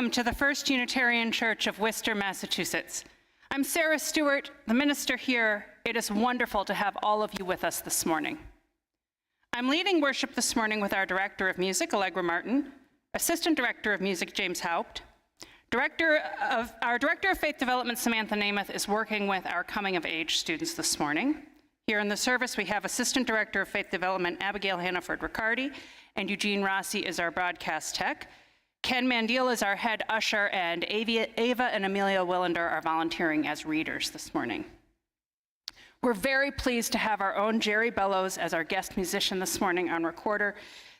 Welcome to the First Unitarian Church of Worcester, Massachusetts. I'm Sara Stewart, the minister here. It is wonderful to have all of you with us this morning. I'm leading worship this morning with our Director of Music, Allegra Martin, Assistant Director of Music, James Haupt. Our Director of Faith Development, Samantha Namath, is working with our coming-of-age students this morning. Here in the service, we have Assistant Director of Faith Development, Abigail Hannaford-Riccardi, and Eugene Rossi is our broadcast tech. Ken Mandiel is our head usher, and Ava and Amelia Willender are volunteering as readers this morning. We're very pleased to have our own Jerry Bellows as our guest musician this morning on recorder.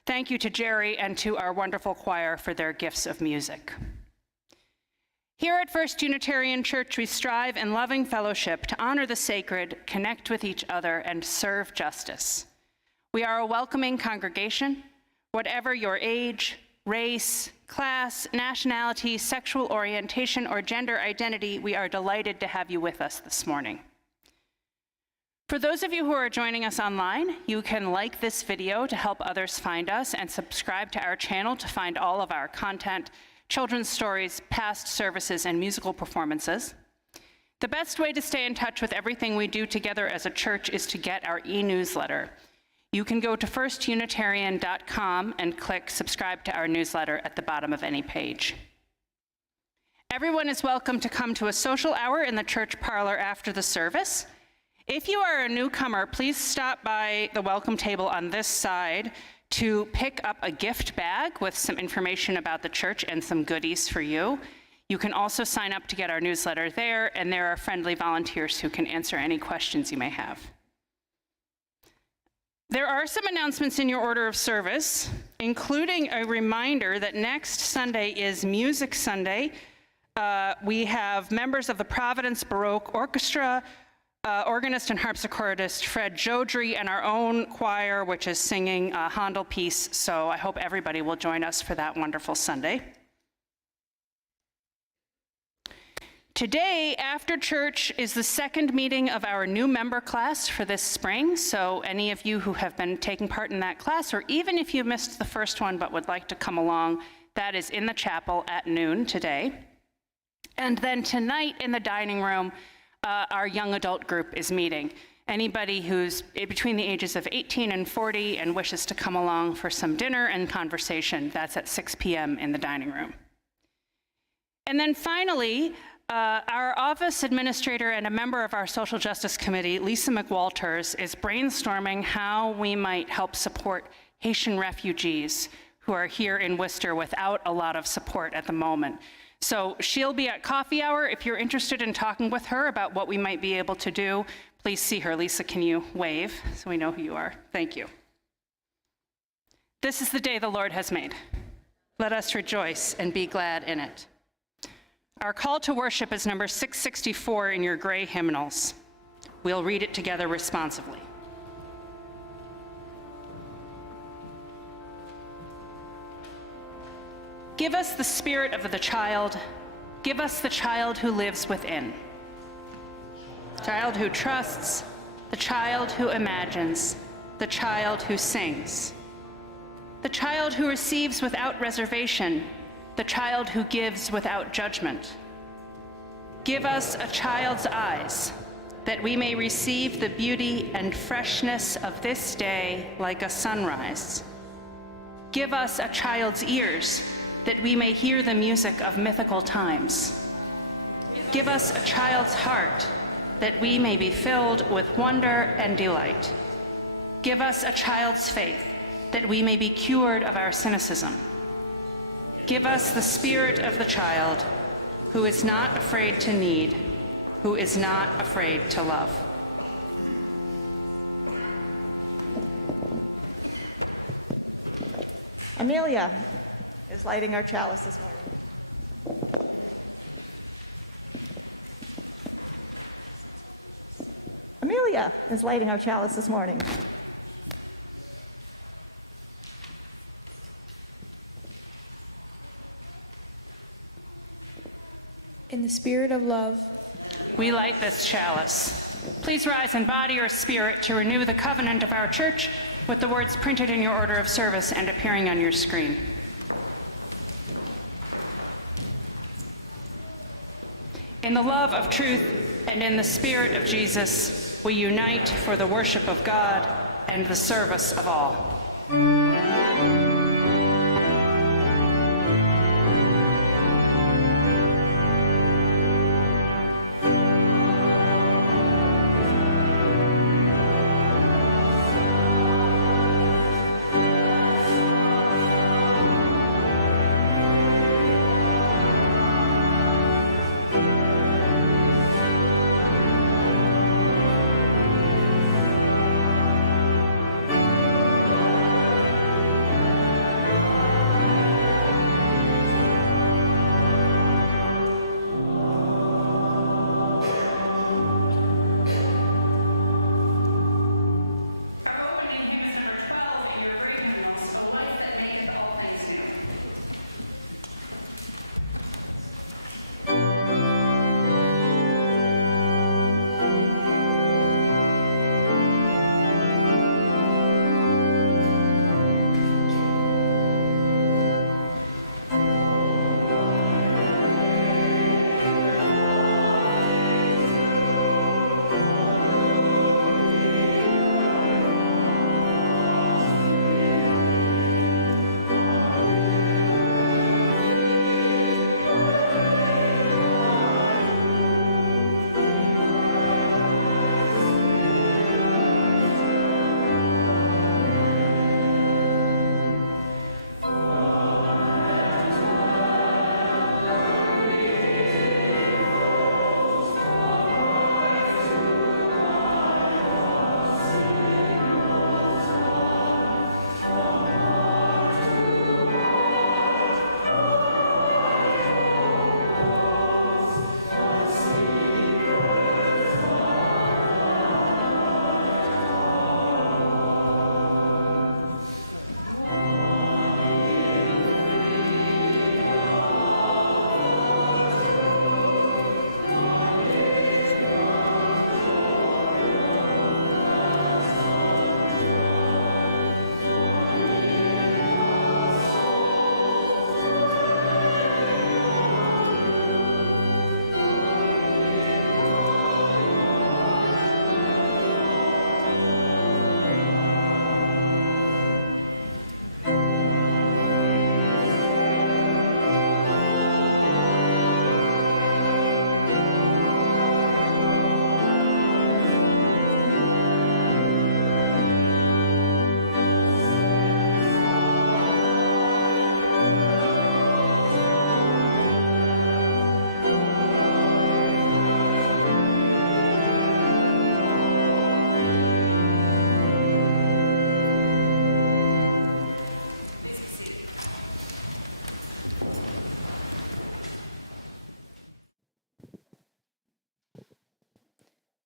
Thank you to Jerry and to our wonderful choir for their gifts of music. Here at First Unitarian Church, we strive in loving fellowship to honor the sacred, connect with each other, and serve justice. We are a welcoming congregation. Whatever your age, race, class, nationality, sexual orientation, or gender identity, we are delighted to have you with us this morning. For those of you who are joining us online, you can like this video to help others find us and subscribe to our channel to find all of our content, children's stories, past services, and musical performances. The best way to stay in touch with everything we do together as a church is to get our e-newsletter. You can go to firstunitarian.com and click subscribe to our newsletter at the bottom of any page. Everyone is welcome to come to a social hour in the church parlor after the service. If you are a newcomer, please stop by the welcome table on this side to pick up a gift bag with some information about the church and some goodies for you. You can also sign up to get our newsletter there, and there are friendly volunteers who can answer any questions you may have. There are some announcements in your order of service, including a reminder that next Sunday is Music Sunday. We have members of the Providence Baroque Orchestra, organist and harpsichordist Fred Jodry, and our own choir, which is singing a Handel piece, so I hope everybody will join us for that wonderful Sunday. Today, after church, is the second meeting of our new member class for this spring, so any of you who have been taking part in that class, or even if you missed the first one but would like to come along, that is in the chapel at noon today. And then tonight in the dining room, our young adult group is meeting. Anybody who's between the ages of 18 and 40 and wishes to come along for some dinner and conversation, that's at 6 p.m. in the dining room. And then finally, our office administrator and a member of our social justice committee, Lisa McWalters, is brainstorming how we might help support Haitian refugees who are here in Worcester without a lot of support at the moment. So she'll be at coffee hour. If you're interested in talking with her about what we might be able to do, please see her. Lisa, can you wave so we know who you are? Thank you. This is the day the Lord has made. Let us rejoice and be glad in it. Our call to worship is number 664 in your gray hymnals. We'll read it together responsively. Give us the spirit of the child. Give us the child who lives within. Child who trusts, the child who imagines, the child who sings. The child who receives without reservation, the child who gives without judgment. Give us a child's eyes, that we may receive the beauty and freshness of this day like a sunrise. Give us a child's ears, that we may hear the music of mythical times. Give us a child's heart, that we may be filled with wonder and delight. Give us a child's faith, that we may be cured of our cynicism. Give us the spirit of the child, who is not afraid to need, who is not afraid to love. Amelia is lighting our chalice this morning. Amelia is lighting our chalice this morning. In the spirit of love, we light this chalice. Please rise in body or spirit to renew the covenant of our church with the words printed in your order of service and appearing on your screen. In the love of truth and in the spirit of Jesus, we unite for the worship of God and the service of all.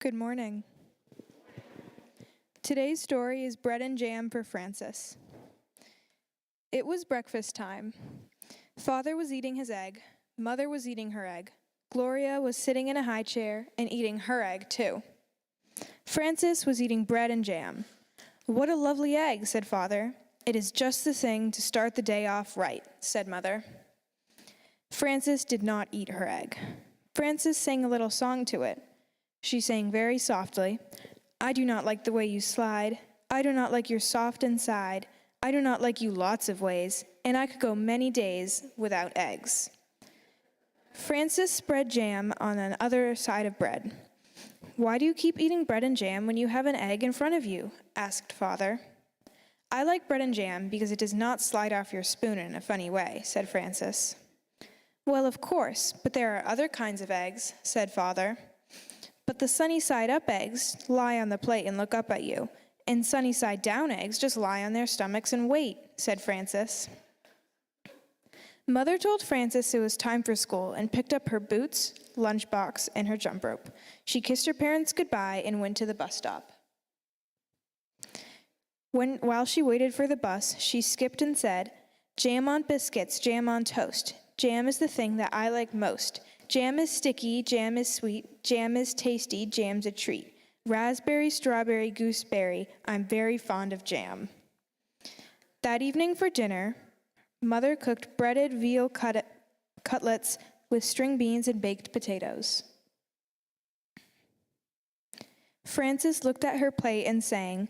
Good morning. Today's story is Bread and Jam for Francis. It was breakfast time. Father was eating his egg. Mother was eating her egg. Gloria was sitting in a high chair and eating her egg, too. Francis was eating bread and jam. "What a lovely egg," said Father. "It is just the thing to start the day off right," said Mother. Francis did not eat her egg. Francis sang a little song to it. She sang very softly, "I do not like the way you slide. I do not like your soft inside. I do not like you lots of ways, and I could go many days without eggs." Francis spread jam on the other side of bread. "Why do you keep eating bread and jam when you have an egg in front of you?" asked Father. "I like bread and jam because it does not slide off your spoon in a funny way," said Francis. "Well, of course, but there are other kinds of eggs," said Father. "But the sunny side up eggs lie on the plate and look up at you, and sunny side down eggs just lie on their stomachs and wait," said Francis. Mother told Francis it was time for school and picked up her boots, lunchbox, and her jump rope. She kissed her parents goodbye and went to the bus stop. While she waited for the bus, she skipped and said, "Jam on biscuits, jam on toast. Jam is the thing that I like most. Jam is sticky, jam is sweet, jam is tasty, jam's a treat. Raspberry, strawberry, gooseberry, I'm very fond of jam." That evening for dinner, Mother cooked breaded veal cutlets with string beans and baked potatoes. Frances looked at her plate and sang,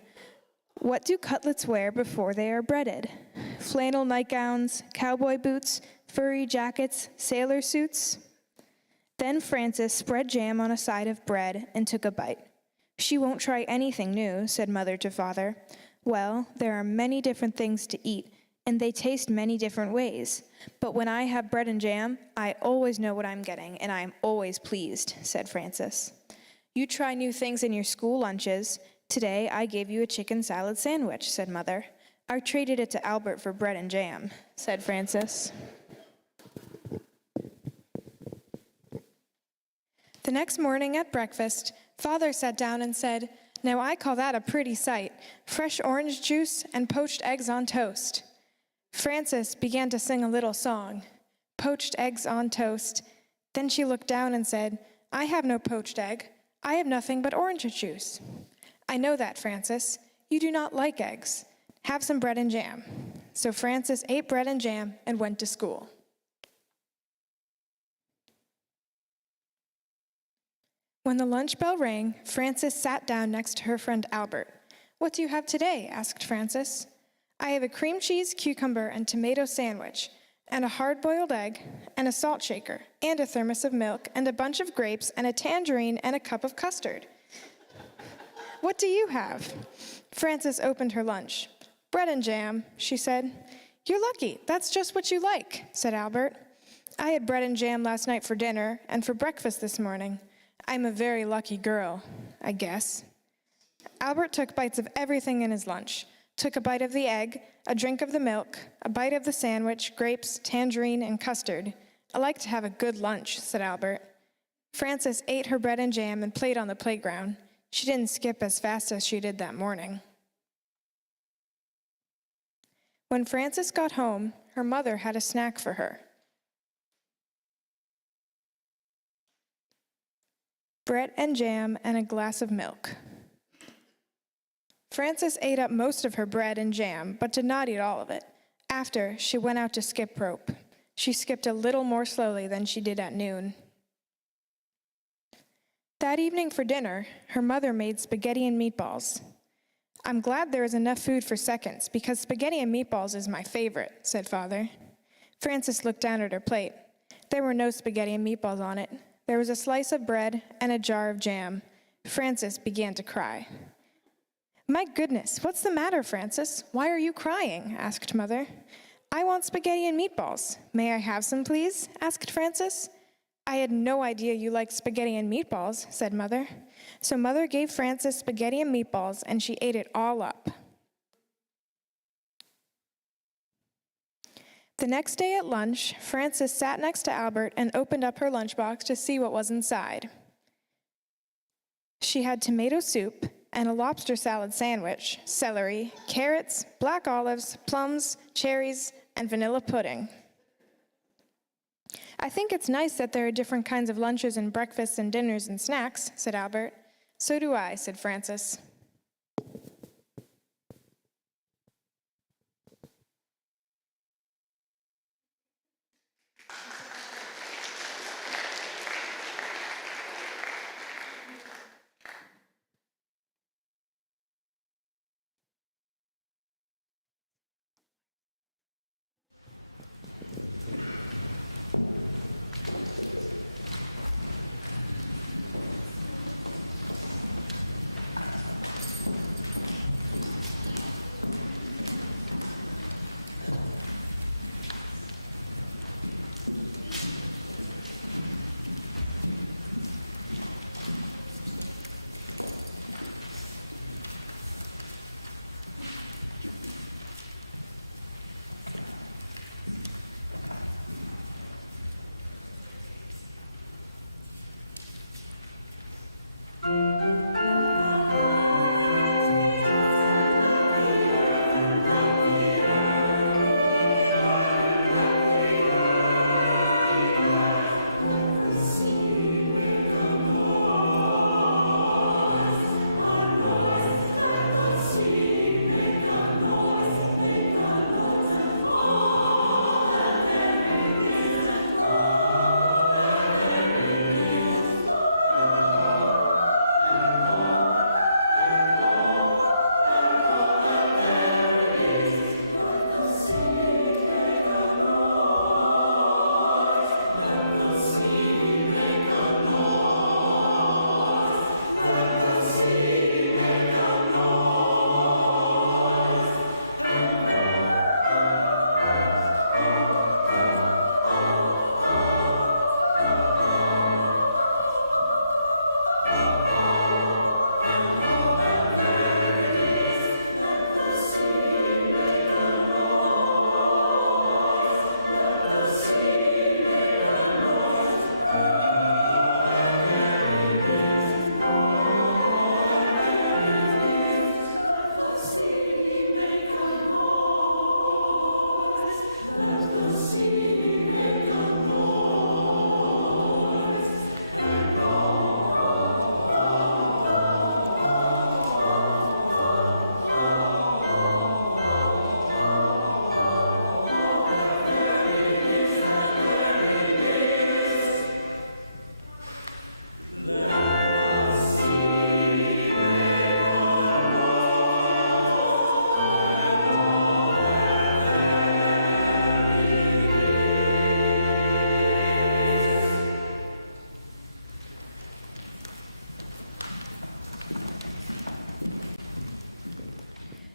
"What do cutlets wear before they are breaded? Flannel nightgowns, cowboy boots, furry jackets, sailor suits." Then Frances spread jam on a side of bread and took a bite. "She won't try anything new," said Mother to Father. "Well, there are many different things to eat, and they taste many different ways. But when I have bread and jam, I always know what I'm getting, and I am always pleased," said Frances. "You try new things in your school lunches. Today I gave you a chicken salad sandwich," said Mother. "I traded it to Albert for bread and jam," said Frances. The next morning at breakfast, Father sat down and said, "Now I call that a pretty sight, fresh orange juice and poached eggs on toast." Frances began to sing a little song, "Poached eggs on toast." Then she looked down and said, "I have no poached egg. I have nothing but orange juice." "I know that, Frances. You do not like eggs. Have some bread and jam." So Frances ate bread and jam and went to school. When the lunch bell rang, Frances sat down next to her friend Albert. "What do you have today?" asked Frances. "I have a cream cheese, cucumber, and tomato sandwich, and a hard-boiled egg, and a salt shaker, and a thermos of milk, and a bunch of grapes, and a tangerine, and a cup of custard." "What do you have?" Frances opened her lunch. "Bread and jam," she said. "You're lucky. That's just what you like," said Albert. "I had bread and jam last night for dinner, and for breakfast this morning. I'm a very lucky girl, I guess." Albert took bites of everything in his lunch, took a bite of the egg, a drink of the milk, a bite of the sandwich, grapes, tangerine, and custard. "I like to have a good lunch," said Albert. Frances ate her bread and jam and played on the playground. She didn't skip as fast as she did that morning. When Frances got home, her mother had a snack for her. Bread and jam and a glass of milk. Frances ate up most of her bread and jam, but did not eat all of it. After, she went out to skip rope. She skipped a little more slowly than she did at noon. That evening for dinner, her mother made spaghetti and meatballs. "I'm glad there is enough food for seconds, because spaghetti and meatballs is my favorite," said Father. Frances looked down at her plate. There were no spaghetti and meatballs on it. There was a slice of bread and a jar of jam. Frances began to cry. "My goodness, what's the matter, Frances? Why are you crying?" asked Mother. "I want spaghetti and meatballs. May I have some, please?" asked Frances. "I had no idea you liked spaghetti and meatballs," said Mother. So Mother gave Frances spaghetti and meatballs, and she ate it all up. The next day at lunch, Frances sat next to Albert and opened up her lunchbox to see what was inside. She had tomato soup and a lobster salad sandwich, celery, carrots, black olives, plums, cherries, and vanilla pudding. "I think it's nice that there are different kinds of lunches and breakfasts and dinners and snacks," said Albert. "So do I," said Frances.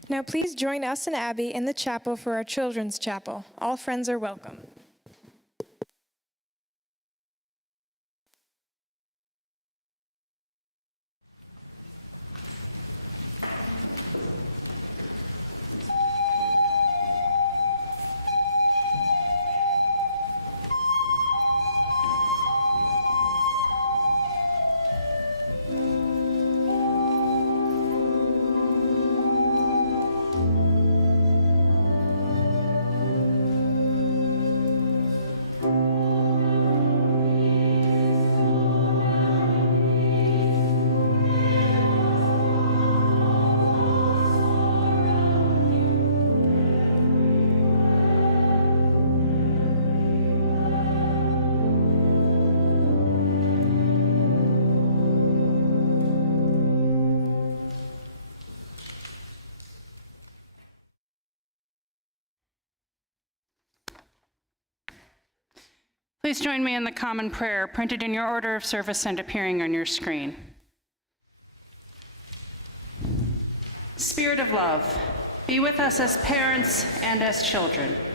Now please join us and Abby in the chapel for our children's chapel. All friends are welcome. Please join me in the common prayer printed in your order of service and appearing on your screen. Spirit of love, be with us as parents and as children.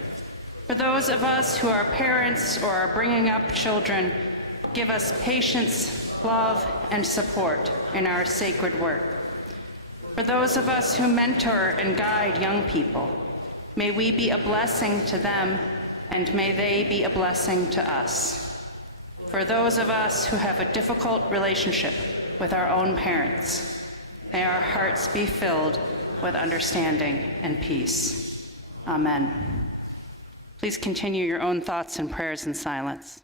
For those of us who are parents or are bringing up children, give us patience, love, and support in our sacred work. For those of us who mentor and guide young people, may we be a blessing to them, and may they be a blessing to us. For those of us who have a difficult relationship with our own parents, may our hearts be filled with understanding and peace. Amen. Please continue your own thoughts and prayers in silence.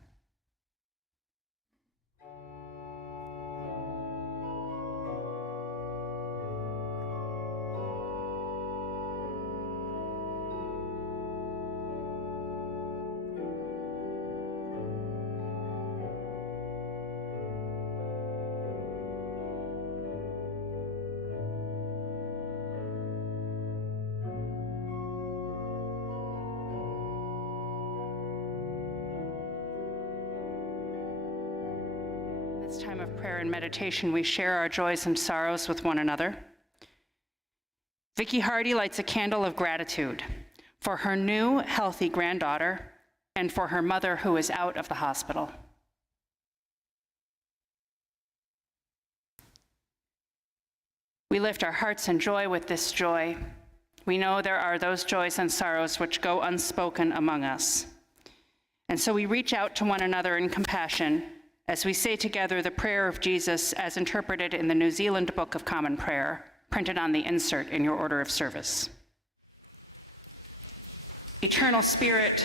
Time of prayer and meditation, we share our joys and sorrows with one another. Vicky Hardy lights a candle of gratitude for her new, healthy granddaughter and for her mother who is out of the hospital. We lift our hearts in joy with this joy. We know there are those joys and sorrows which go unspoken among us. And so we reach out to one another in compassion as we say together the prayer of Jesus as interpreted in the New Zealand Book of Common Prayer, printed on the insert in your order of service. Eternal Spirit,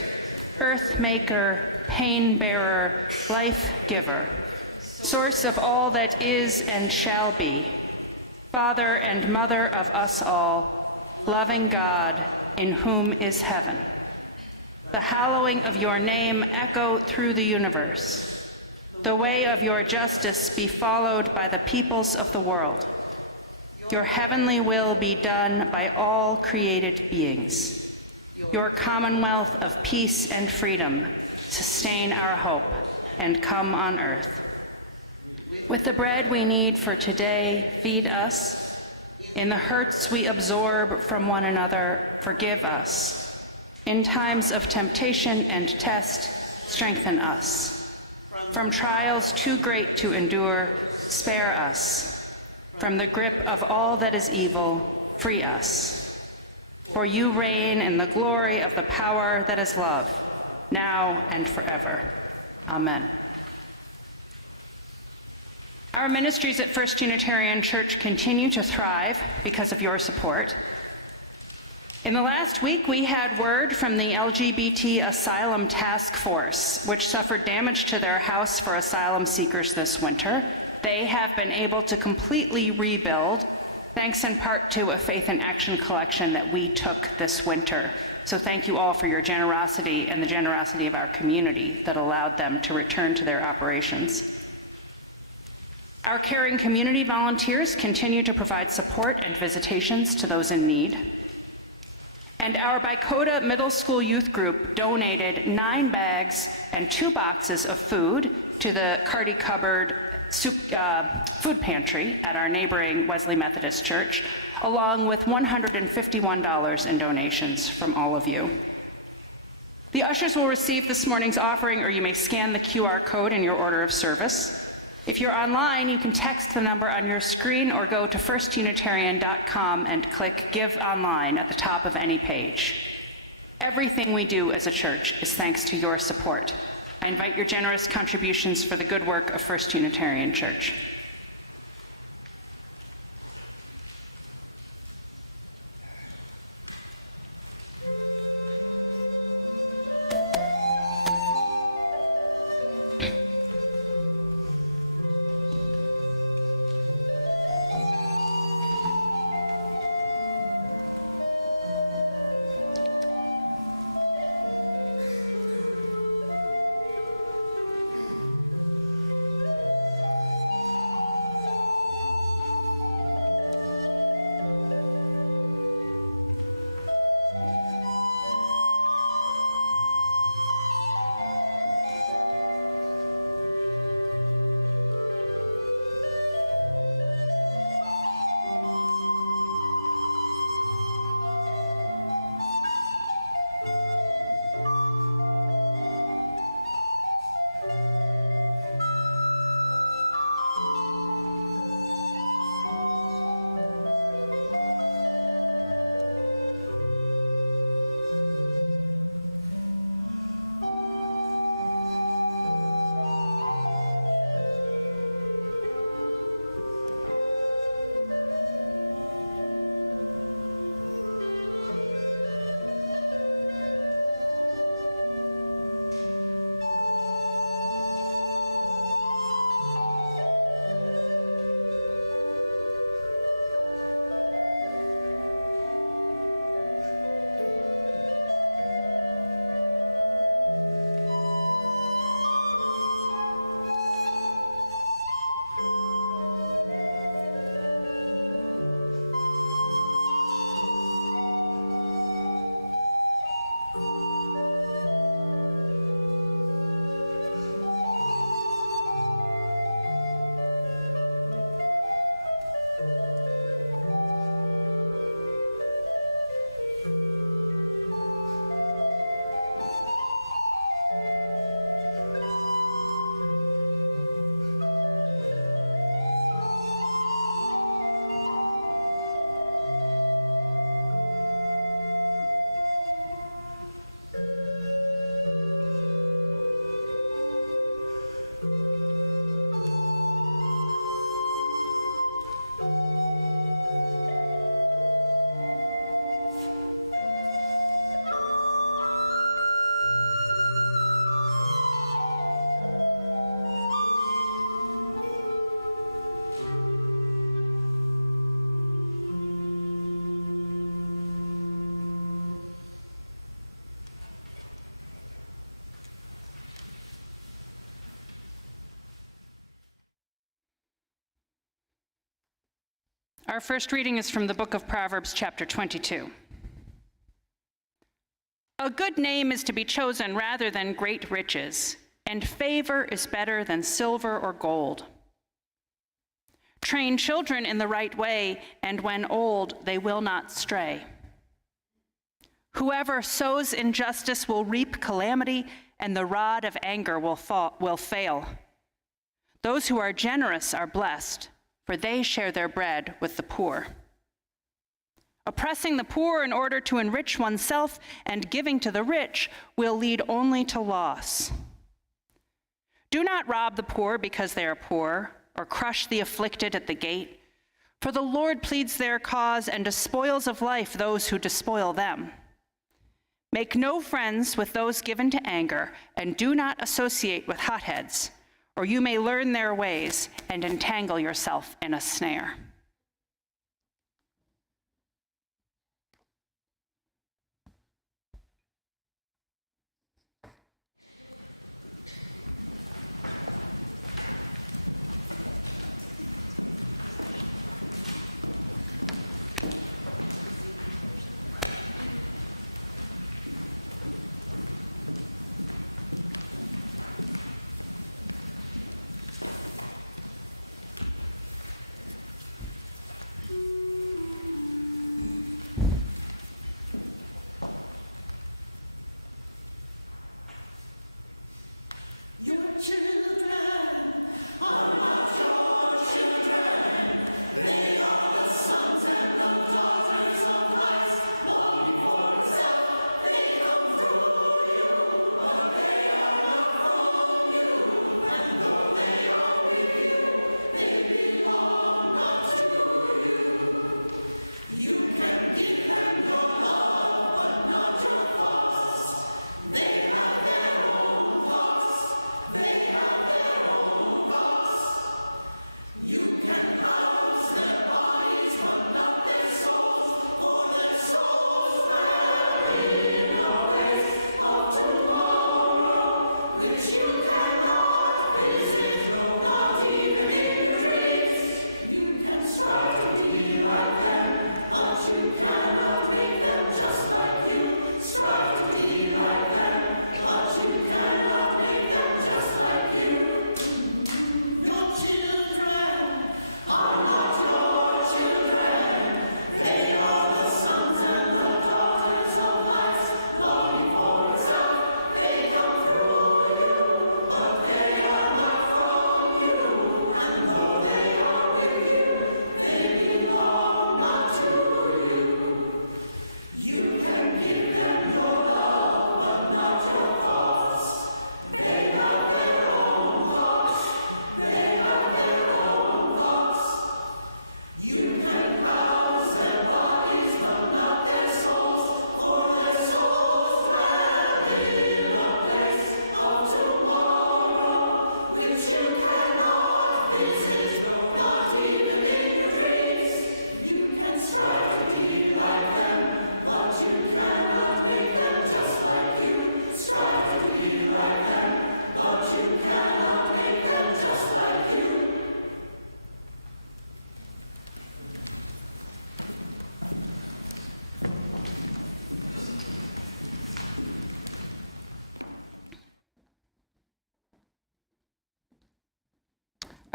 earth maker, pain bearer, life giver, source of all that is and shall be, Father and Mother of us all, loving God, in whom is heaven. The hallowing of your name echo through the universe. The way of your justice be followed by the peoples of the world. Your heavenly will be done by all created beings. Your commonwealth of peace and freedom sustain our hope and come on earth. With the bread we need for today, feed us. In the hurts we absorb from one another, forgive us. In times of temptation and test, strengthen us. From trials too great to endure, spare us. From the grip of all that is evil, free us. For you reign in the glory of the power that is love, now and forever. Amen. Our ministries at First Unitarian Church continue to thrive because of your support. In the last week, we had word from the LGBT Asylum Task Force, which suffered damage to their house for asylum seekers this winter. They have been able to completely rebuild, thanks in part to a Faith in Action collection that we took this winter. So thank you all for your generosity and the generosity of our community that allowed them to return to their operations. Our caring community volunteers continue to provide support and visitations to those in need. And our Bicota Middle School Youth Group donated 9 bags and 2 boxes of food to the Carty Cupboard food pantry at our neighboring Wesley Methodist Church, along with $151 in donations from all of you. The ushers will receive this morning's offering, or you may scan the QR code in your order of service. If you're online, you can text the number on your screen or go to firstunitarian.com and click Give Online at the top of any page. Everything we do as a church is thanks to your support. I invite your generous contributions for the good work of First Unitarian Church. Our first reading is from the book of Proverbs, chapter 22. A good name is to be chosen rather than great riches, and favor is better than silver or gold. Train children in the right way, and when old, they will not stray. Whoever sows injustice will reap calamity, and the rod of anger will fail. Those who are generous are blessed, for they share their bread with the poor. Oppressing the poor in order to enrich oneself and giving to the rich will lead only to loss. Do not rob the poor because they are poor, or crush the afflicted at the gate, for the Lord pleads their cause and despoils of life those who despoil them. Make no friends with those given to anger, and do not associate with hotheads, or you may learn their ways and entangle yourself in a snare.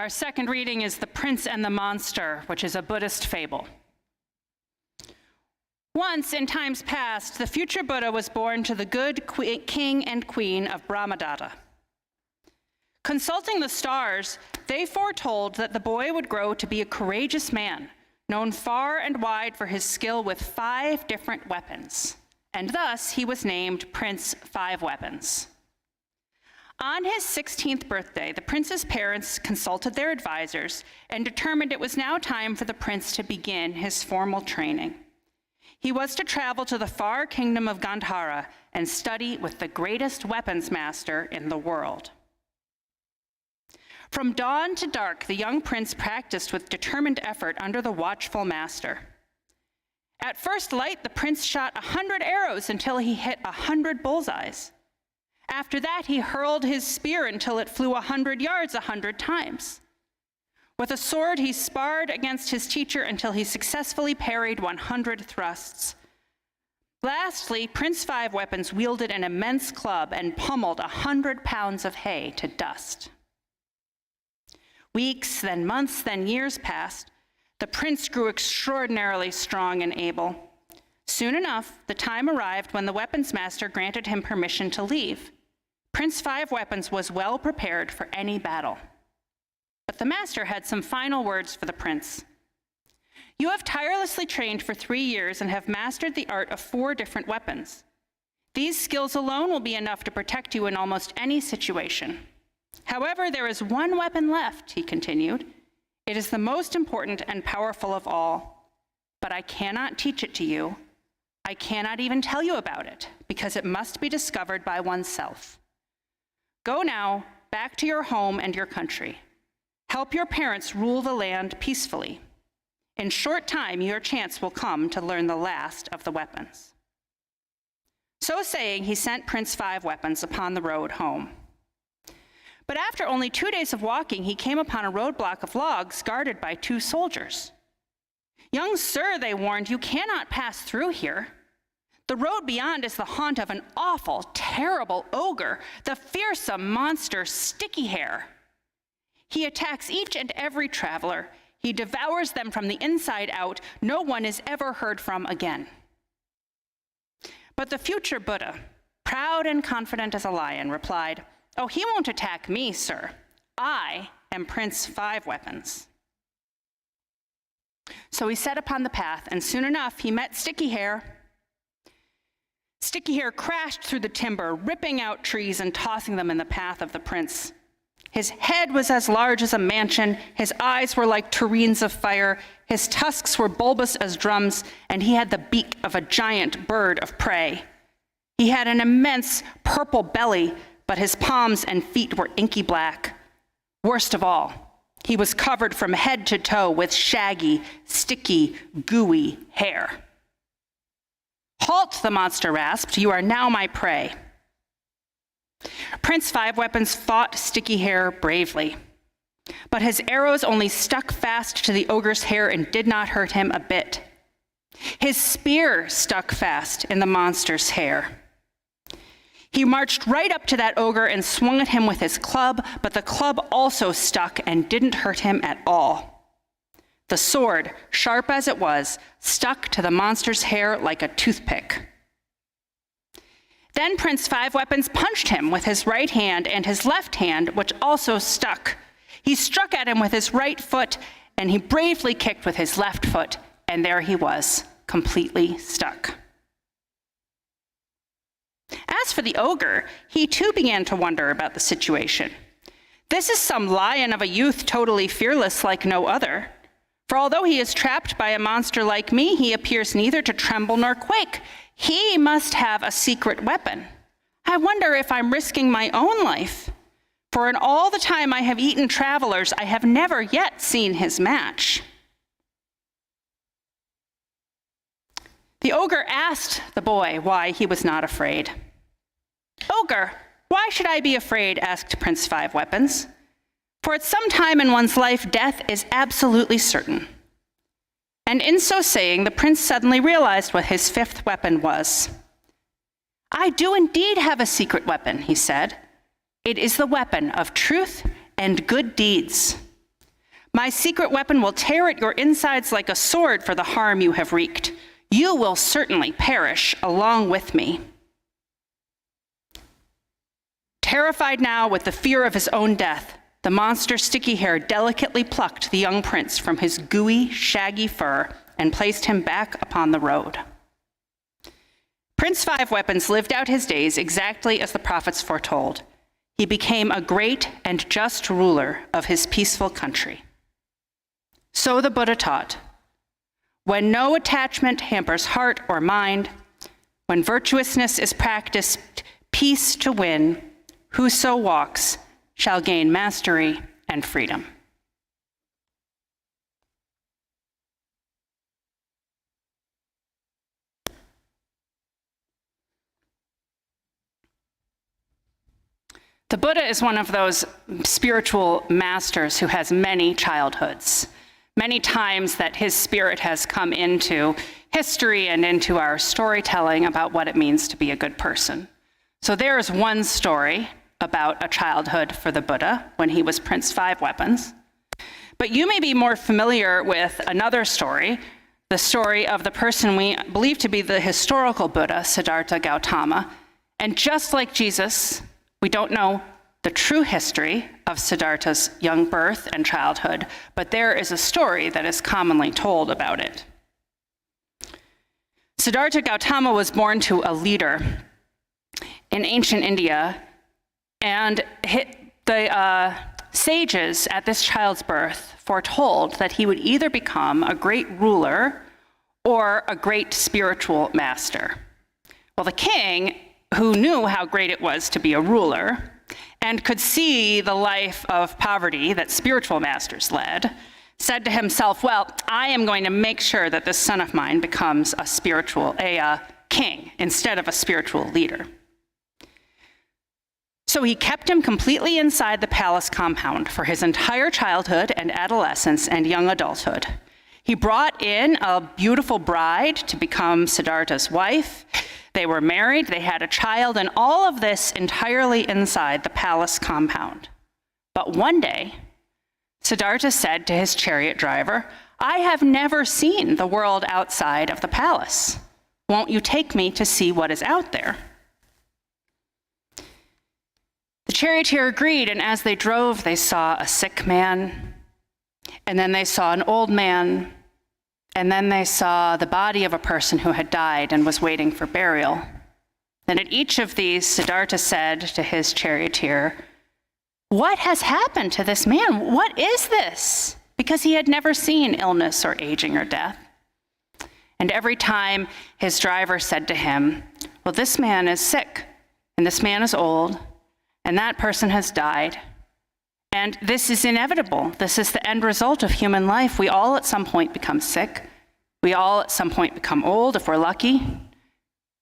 Our second reading is The Prince and the Monster, which is a Buddhist fable. Once, in times past, the future Buddha was born to the good king and queen of Brahmadatta. Consulting the stars, they foretold that the boy would grow to be a courageous man, known far and wide for his skill with 5 different weapons, and thus he was named Prince Five Weapons. On his 16th birthday, the prince's parents consulted their advisors and determined it was now time for the prince to begin his formal training. He was to travel to the far kingdom of Gandhara and study with the greatest weapons master in the world. From dawn to dark, the young prince practiced with determined effort under the watchful master. At first light, the prince shot 100 arrows until he hit 100 bullseyes. After that, he hurled his spear until it flew 100 yards 100 times. With a sword, he sparred against his teacher until he successfully parried 100 thrusts. Lastly, Prince Five Weapons wielded an immense club and pummeled 100 pounds of hay to dust. Weeks, then months, then years passed. The prince grew extraordinarily strong and able. Soon enough, the time arrived when the weapons master granted him permission to leave. Prince Five Weapons was well prepared for any battle. But the master had some final words for the prince. You have tirelessly trained for 3 years and have mastered the art of 4 different weapons. These skills alone will be enough to protect you in almost any situation. However, there is one weapon left, he continued. It is the most important and powerful of all, but I cannot teach it to you. I cannot even tell you about it, because it must be discovered by oneself. Go now, back to your home and your country. Help your parents rule the land peacefully. In short time, your chance will come to learn the last of the weapons. So saying, he sent Prince Five Weapons upon the road home. But after only 2 days of walking, he came upon a roadblock of logs guarded by 2 soldiers. Young sir, they warned, you cannot pass through here. The road beyond is the haunt of an awful, terrible ogre, the fearsome monster Sticky Hair. He attacks each and every traveler. He devours them from the inside out. No one is ever heard from again. But the future Buddha, proud and confident as a lion, replied, Oh, he won't attack me, sir. I am Prince Five Weapons. So he set upon the path, and soon enough he met Sticky Hair. Sticky Hair crashed through the timber, ripping out trees and tossing them in the path of the prince. His head was as large as a mansion, his eyes were like tureens of fire, his tusks were bulbous as drums, and he had the beak of a giant bird of prey. He had an immense purple belly, but his palms and feet were inky black. Worst of all, he was covered from head to toe with shaggy, sticky, gooey hair. Halt, the monster rasped, you are now my prey. Prince Five Weapons fought Sticky Hair bravely, but his arrows only stuck fast to the ogre's hair and did not hurt him a bit. His spear stuck fast in the monster's hair. He marched right up to that ogre and swung at him with his club, but the club also stuck and didn't hurt him at all. The sword, sharp as it was, stuck to the monster's hair like a toothpick. Then Prince Five Weapons punched him with his right hand and his left hand, which also stuck. He struck at him with his right foot, and he bravely kicked with his left foot, and there he was, completely stuck. As for the ogre, he too began to wonder about the situation. This is some lion of a youth totally fearless like no other. For although he is trapped by a monster like me, he appears neither to tremble nor quake. He must have a secret weapon. I wonder if I'm risking my own life. For in all the time I have eaten travelers, I have never yet seen his match. The ogre asked the boy why he was not afraid. Ogre, why should I be afraid? Asked Prince Five Weapons. For at some time in one's life, death is absolutely certain. And in so saying, the prince suddenly realized what his 5th weapon was. I do indeed have a secret weapon, he said. It is the weapon of truth and good deeds. My secret weapon will tear at your insides like a sword for the harm you have wreaked. You will certainly perish along with me. Terrified now with the fear of his own death, the monster Sticky Hair delicately plucked the young prince from his gooey, shaggy fur and placed him back upon the road. Prince Five Weapons lived out his days exactly as the prophets foretold. He became a great and just ruler of his peaceful country. So the Buddha taught, when no attachment hampers heart or mind, when virtuousness is practiced, peace to win, whoso walks shall gain mastery and freedom. The Buddha is one of those spiritual masters who has many childhoods. Many times that his spirit has come into history and into our storytelling about what it means to be a good person. So there is one story about a childhood for the Buddha when he was Prince Five Weapons. But you may be more familiar with another story, the story of the person we believe to be the historical Buddha, Siddhartha Gautama. And just like Jesus, we don't know the true history of Siddhartha's young birth and childhood, but there is a story that is commonly told about it. Siddhartha Gautama was born to a leader in ancient India, and the sages at this child's birth foretold that he would either become a great ruler or a great spiritual master. Well, the king, who knew how great it was to be a ruler and could see the life of poverty that spiritual masters led, said to himself, well, I am going to make sure that this son of mine becomes a king instead of a spiritual leader. So he kept him completely inside the palace compound for his entire childhood and adolescence and young adulthood. He brought in a beautiful bride to become Siddhartha's wife. They were married, they had a child, and all of this entirely inside the palace compound. But one day, Siddhartha said to his chariot driver, I have never seen the world outside of the palace. Won't you take me to see what is out there? The charioteer agreed, and as they drove, they saw a sick man, and then they saw an old man, and then they saw the body of a person who had died and was waiting for burial. Then at each of these, Siddhartha said to his charioteer, what has happened to this man? What is this? Because he had never seen illness or aging or death. And every time his driver said to him, well, this man is sick, and this man is old, and that person has died. And this is inevitable. This is the end result of human life. We all at some point become sick. We all at some point become old, if we're lucky.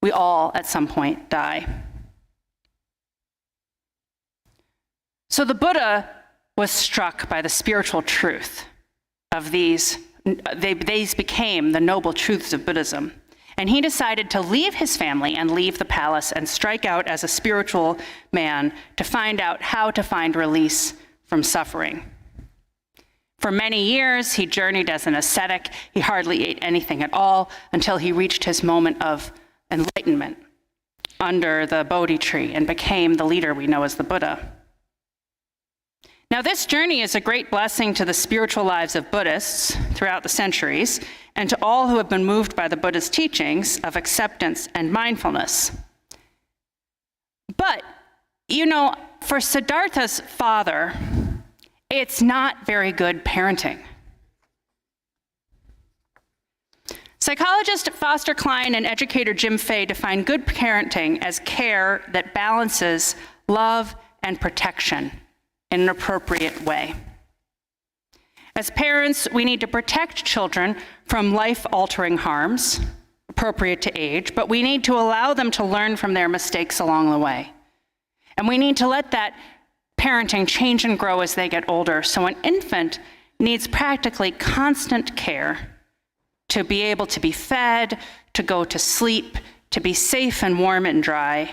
We all at some point die. So the Buddha was struck by the spiritual truth of these. These became the noble truths of Buddhism. And he decided to leave his family and leave the palace and strike out as a spiritual man to find out how to find release from suffering. For many years, he journeyed as an ascetic. He hardly ate anything at all until he reached his moment of enlightenment under the Bodhi tree and became the leader we know as the Buddha. Now, this journey is a great blessing to the spiritual lives of Buddhists throughout the centuries and to all who have been moved by the Buddha's teachings of acceptance and mindfulness. But, for Siddhartha's father, it's not very good parenting. Psychologist Foster Cline and educator Jim Fay define good parenting as care that balances love and protection in an appropriate way. As parents, we need to protect children from life-altering harms, appropriate to age, but we need to allow them to learn from their mistakes along the way. And we need to let that parenting change and grow as they get older. So an infant needs practically constant care to be able to be fed, to go to sleep, to be safe and warm and dry.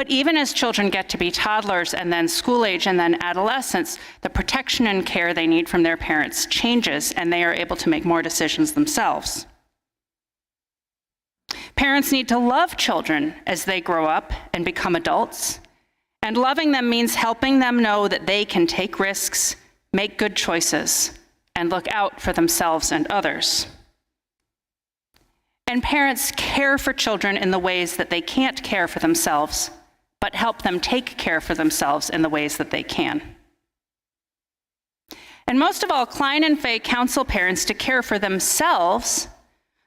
But even as children get to be toddlers and then school age and then adolescence, the protection and care they need from their parents changes, and they are able to make more decisions themselves. Parents need to love children as they grow up and become adults, and loving them means helping them know that they can take risks, make good choices, and look out for themselves and others. And parents care for children in the ways that they can't care for themselves, but help them take care for themselves in the ways that they can. And most of all, Klein and Fay counsel parents to care for themselves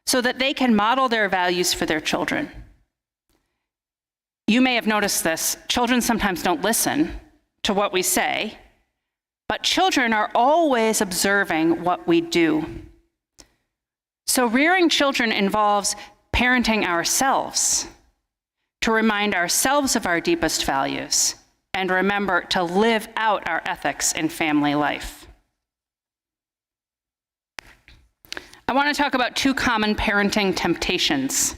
so that they can model their values for their children. You may have noticed this. Children sometimes don't listen to what we say, but children are always observing what we do. So rearing children involves parenting ourselves, to remind ourselves of our deepest values, and remember to live out our ethics in family life. I want to talk about two common parenting temptations.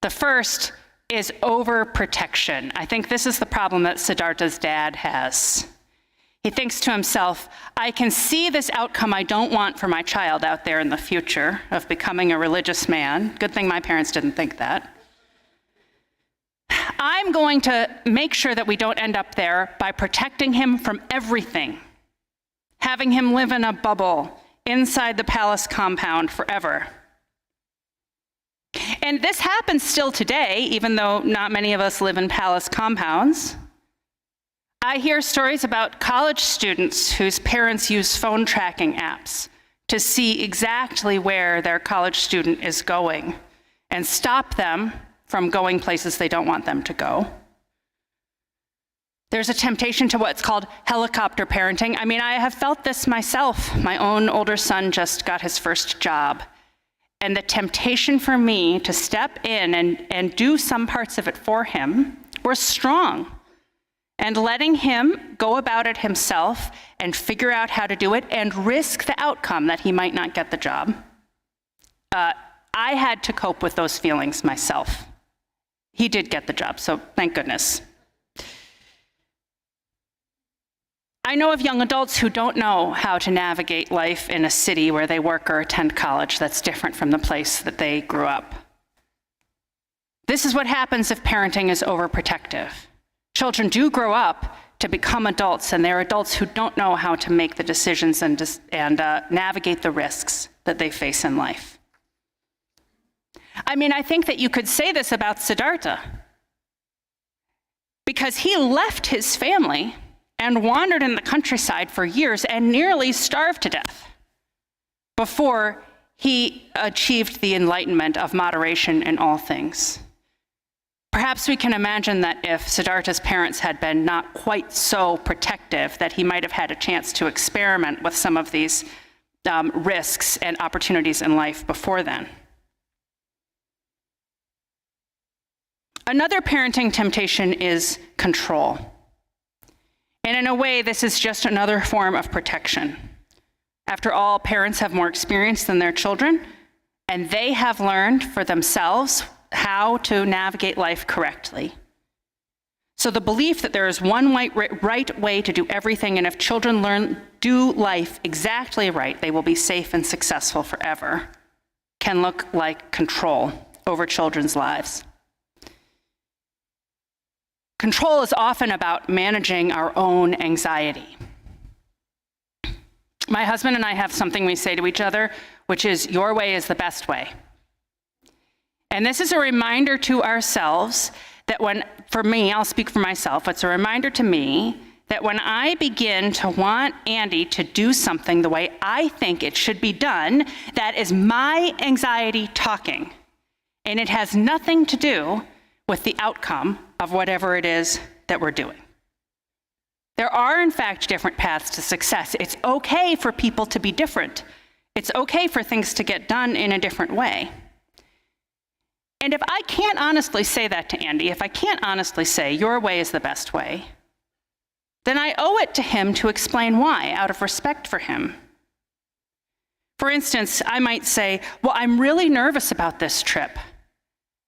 The first is overprotection. I think this is the problem that Siddhartha's dad has. He thinks to himself, I can see this outcome I don't want for my child out there in the future of becoming a religious man. Good thing my parents didn't think that. I'm going to make sure that we don't end up there by protecting him from everything, having him live in a bubble inside the palace compound forever. And this happens still today, even though not many of us live in palace compounds. I hear stories about college students whose parents use phone tracking apps to see exactly where their college student is going and stop them from going places they don't want them to go. There's a temptation to what's called helicopter parenting. I mean, I have felt this myself. My own older son just got his first job. And the temptation for me to step in and do some parts of it for him was strong. And letting him go about it himself and figure out how to do it and risk the outcome that he might not get the job. I had to cope with those feelings myself. He did get the job, so thank goodness. I know of young adults who don't know how to navigate life in a city where they work or attend college that's different from the place that they grew up. This is what happens if parenting is overprotective. Children do grow up to become adults, and they're adults who don't know how to make the decisions and navigate the risks that they face in life. I mean, I think that you could say this about Siddhartha, because he left his family and wandered in the countryside for years and nearly starved to death before he achieved the enlightenment of moderation in all things. Perhaps we can imagine that if Siddhartha's parents had been not quite so protective, that he might have had a chance to experiment with some of these risks and opportunities in life before then. Another parenting temptation is control. And in a way, this is just another form of protection. After all, parents have more experience than their children, and they have learned for themselves how to navigate life correctly. So the belief that there is one right way to do everything, and if children do life exactly right, they will be safe and successful forever, can look like control over children's lives. Control is often about managing our own anxiety. My husband and I have something we say to each other, which is, your way is the best way. And this is a reminder to ourselves that for me, I'll speak for myself, it's a reminder to me that when I begin to want Andy to do something the way I think it should be done, that is my anxiety talking. And it has nothing to do with the outcome of whatever it is that we're doing. There are, in fact, different paths to success. It's okay for people to be different. It's okay for things to get done in a different way. And if I can't honestly say that to Andy, if I can't honestly say, your way is the best way, then I owe it to him to explain why, out of respect for him. For instance, I might say, well, I'm really nervous about this trip,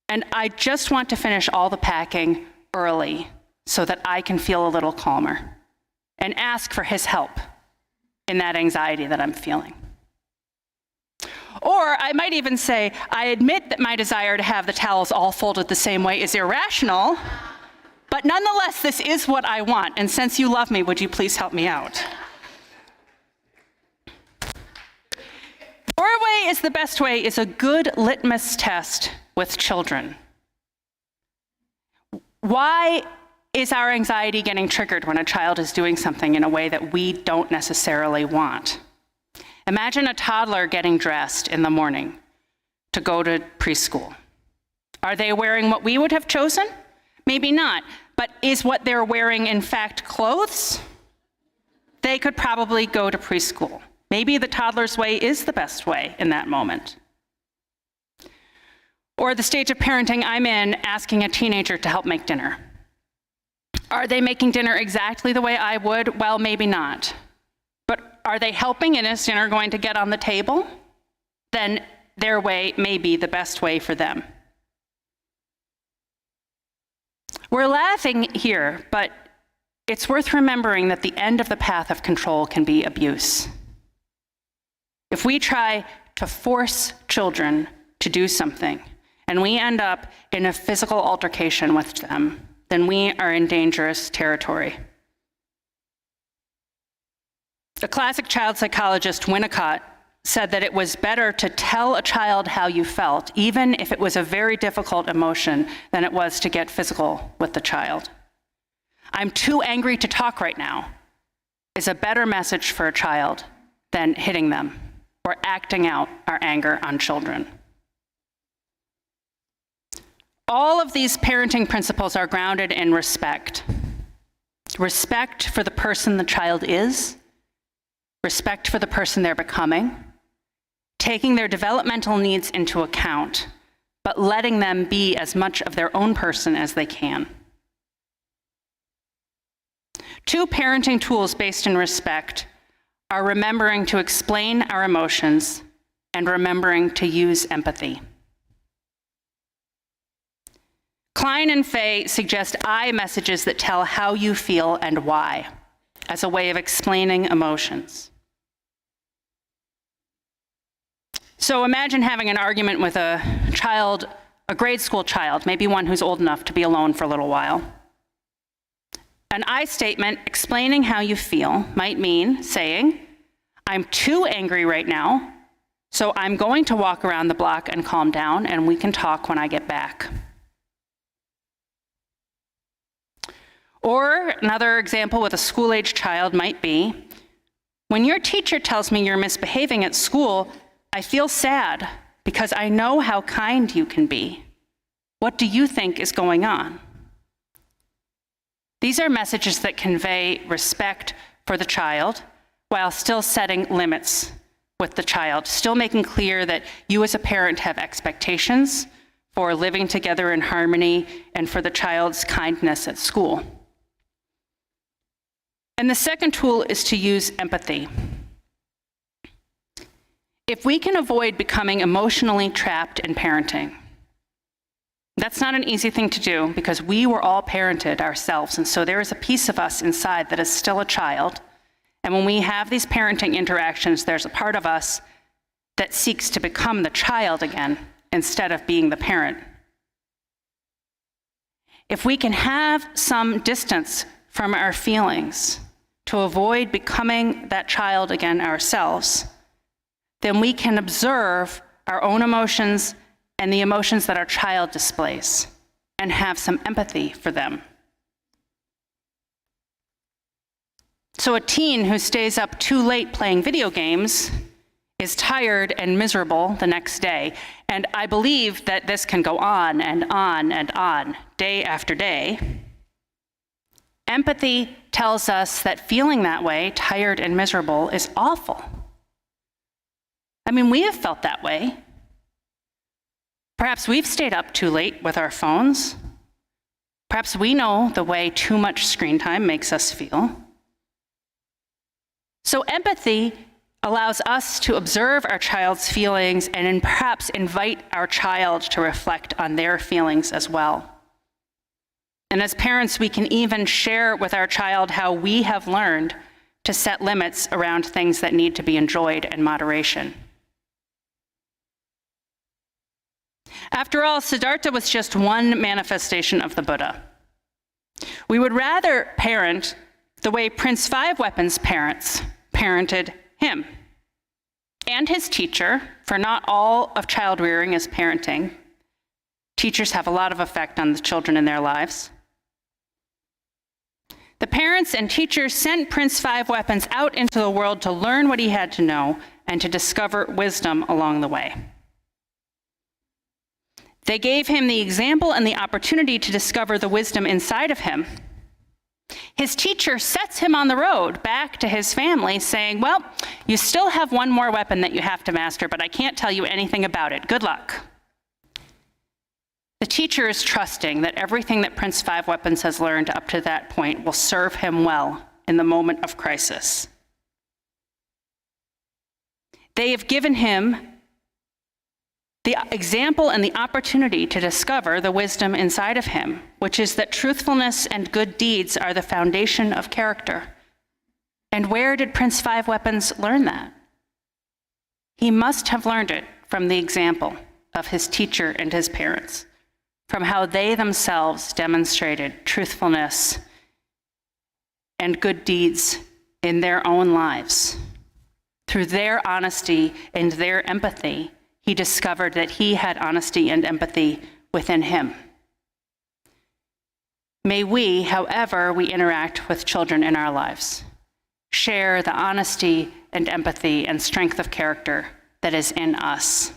and I just want to finish all the packing early so that I can feel a little calmer and ask for his help in that anxiety that I'm feeling. Or I might even say, I admit that my desire to have the towels all folded the same way is irrational, but nonetheless, this is what I want, and since you love me, would you please help me out? Your way is the best way is a good litmus test with children. Why is our anxiety getting triggered when a child is doing something in a way that we don't necessarily want? Imagine a toddler getting dressed in the morning to go to preschool. Are they wearing what we would have chosen? Maybe not, but is what they're wearing in fact clothes? They could probably go to preschool. Maybe the toddler's way is the best way in that moment. Or the stage of parenting I'm in, asking a teenager to help make dinner. Are they making dinner exactly the way I would? Well, maybe not. But are they helping, and is dinner going to get on the table? Then their way may be the best way for them. We're laughing here, but it's worth remembering that the end of the path of control can be abuse. If we try to force children to do something, and we end up in a physical altercation with them, then we are in dangerous territory. A classic child psychologist, Winnicott, said that it was better to tell a child how you felt, even if it was a very difficult emotion, than it was to get physical with the child. I'm too angry to talk right now is a better message for a child than hitting them or acting out our anger on children. All of these parenting principles are grounded in respect. Respect for the person the child is, respect for the person they're becoming, taking their developmental needs into account, but letting them be as much of their own person as they can. Two parenting tools based in respect are remembering to explain our emotions and remembering to use empathy. Klein and Fay suggest I messages that tell how you feel and why, as a way of explaining emotions. So imagine having an argument with a child, a grade school child, maybe one who's old enough to be alone for a little while. An I statement explaining how you feel might mean saying, I'm too angry right now, so I'm going to walk around the block and calm down, and we can talk when I get back. Or another example with a school-age child might be, when your teacher tells me you're misbehaving at school, I feel sad because I know how kind you can be. What do you think is going on? These are messages that convey respect for the child while still setting limits with the child, still making clear that you as a parent have expectations for living together in harmony and for the child's kindness at school. And the second tool is to use empathy. If we can avoid becoming emotionally trapped in parenting, that's not an easy thing to do because we were all parented ourselves, and so there is a piece of us inside that is still a child. And when we have these parenting interactions, there's a part of us that seeks to become the child again instead of being the parent. If we can have some distance from our feelings to avoid becoming that child again ourselves, then we can observe our own emotions and the emotions that our child displays and have some empathy for them. So a teen who stays up too late playing video games is tired and miserable the next day. And I believe that this can go on and on and on, day after day. Empathy tells us that feeling that way, tired and miserable, is awful. I mean, we have felt that way. Perhaps we've stayed up too late with our phones. Perhaps we know the way too much screen time makes us feel. So empathy allows us to observe our child's feelings and perhaps invite our child to reflect on their feelings as well. And as parents, we can even share with our child how we have learned to set limits around things that need to be enjoyed in moderation. After all, Siddhartha was just one manifestation of the Buddha. We would rather parent the way Prince Five Weapons parents parented him and his teacher, for not all of child rearing is parenting. Teachers have a lot of effect on the children in their lives. The parents and teachers sent Prince Five Weapons out into the world to learn what he had to know and to discover wisdom along the way. They gave him the example and the opportunity to discover the wisdom inside of him. His teacher sets him on the road back to his family, saying, well, you still have one more weapon that you have to master, but I can't tell you anything about it. Good luck. The teacher is trusting that everything that Prince Five Weapons has learned up to that point will serve him well in the moment of crisis. They have given him the example and the opportunity to discover the wisdom inside of him, which is that truthfulness and good deeds are the foundation of character. And where did Prince Five Weapons learn that? He must have learned it from the example of his teacher and his parents, from how they themselves demonstrated truthfulness and good deeds in their own lives. Through their honesty and their empathy, he discovered that he had honesty and empathy within him. May we, however we interact with children in our lives, share the honesty and empathy and strength of character that is in us.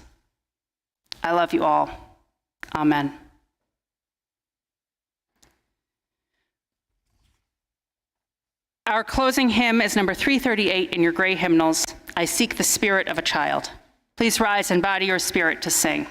I love you all. Amen. Our closing hymn is number 338 in your gray hymnals, I Seek the Spirit of a Child. Please rise in body or spirit to sing.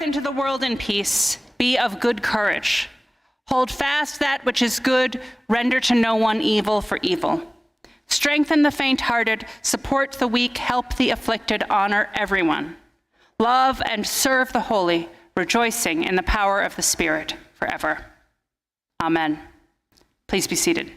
Into the world in peace, be of good courage. Hold fast that which is good, render to no one evil for evil. Strengthen the faint-hearted, support the weak, help the afflicted, honor everyone. Love and serve the holy, rejoicing in the power of the Spirit forever. Amen. Please be seated.